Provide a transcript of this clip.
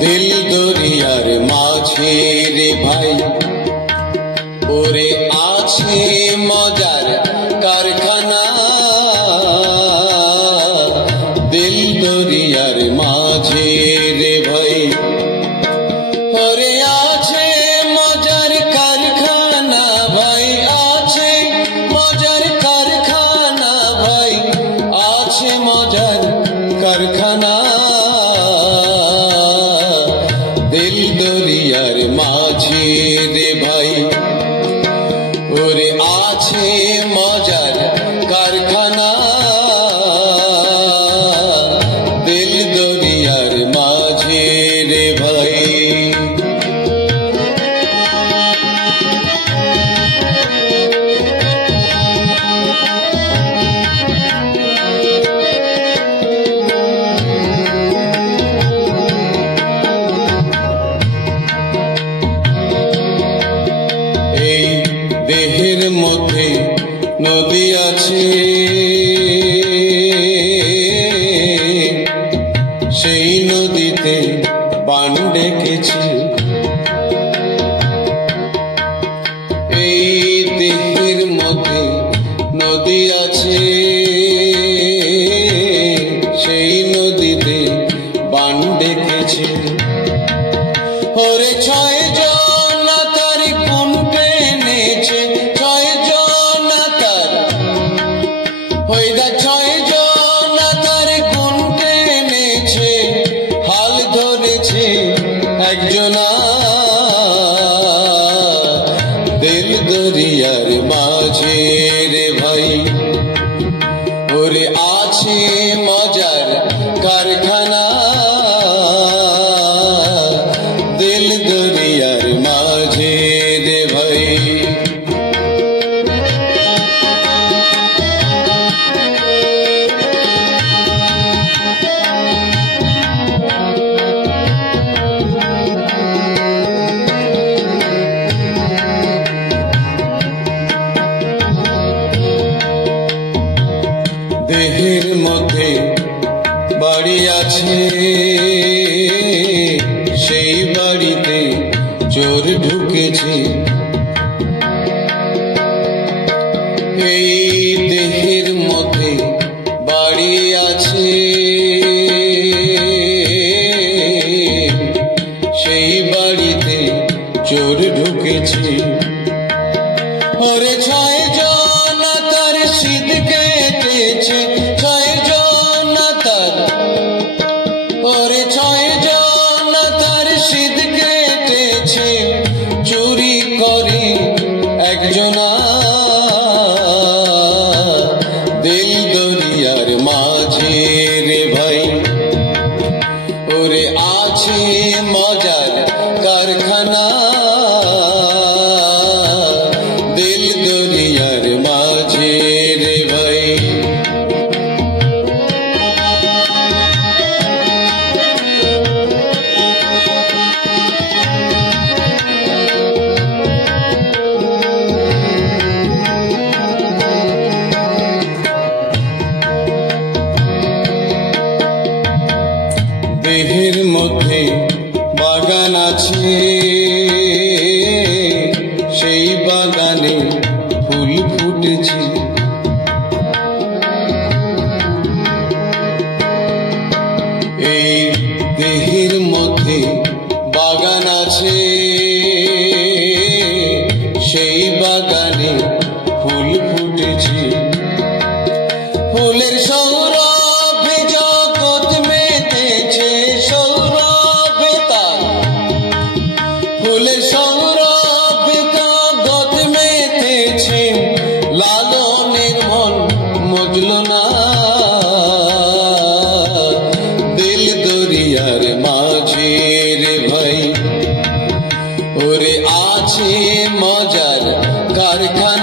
দিল দরিয়ার মাঝে রে ভাই ওরে আছে মজার কারখানা। দিল দরিয়ার মাঝে রে ভাই ওরে আছে মজার কারখানা ভাই, আছে মজার কারখানা ভাই, আছে মজার কারখানা। দিল দরিয়ার মাঝে রে ভাই ওরে আছে মজার কারখানা। দিল দরিয়ার মাঝে রে ভাই। দেহের মধ্যে নদী আছে, সেই নদীতে বান ডেকেছি। এই দেহের মধ্যে নদী আছে, সেই নদীতে বান ডেকেছি। ওরে ছয় জন তার কোন টেনেছে, ছয় জন তার হইদা, ছয় জন তার কোন টেনেছে, হাল ধরেছে একজনা। দিল দরিয়ার মাঝে রে ভাই ওরে আছে মজার কারখানা। দিল দরিয়ার মাঝে রে ভাই। দেহের মধ্যে বাড়ি আছে, সেই বাড়িতে চোর ঢুকেছে। এই দেহের মধ্যে বাড়ি আছে, সেই বাড়িতে চোর ঢুকেছে। ওরে ছয় জন তার শীত কেটেছে, ছয় জন তার ওরে ছয় জন তার শীত কেটেছে, চুরি করে একজনা। দিল দরিয়ার মাঝে রে ভাই ওরে আছে মজার কারখানা। দিল দরিয়ার মাঝে রে ভাই। দেহের মধ্যে বাগান আছে, সেই বাগানে ফুল ফুটেছে। এই দেহের মধ্যে বাগান আছে, সেই বাগানে ফুল ফুটেছে। ফুলের সৌরভে জগৎ মেতেছে, সৌরভে তার ফুলের সৌরভে জগৎ মেতেছে। লালনের মন মজল না। দিল দরিয়ার মাঝে রে ভাই ওরে আছে মজার কারখানা।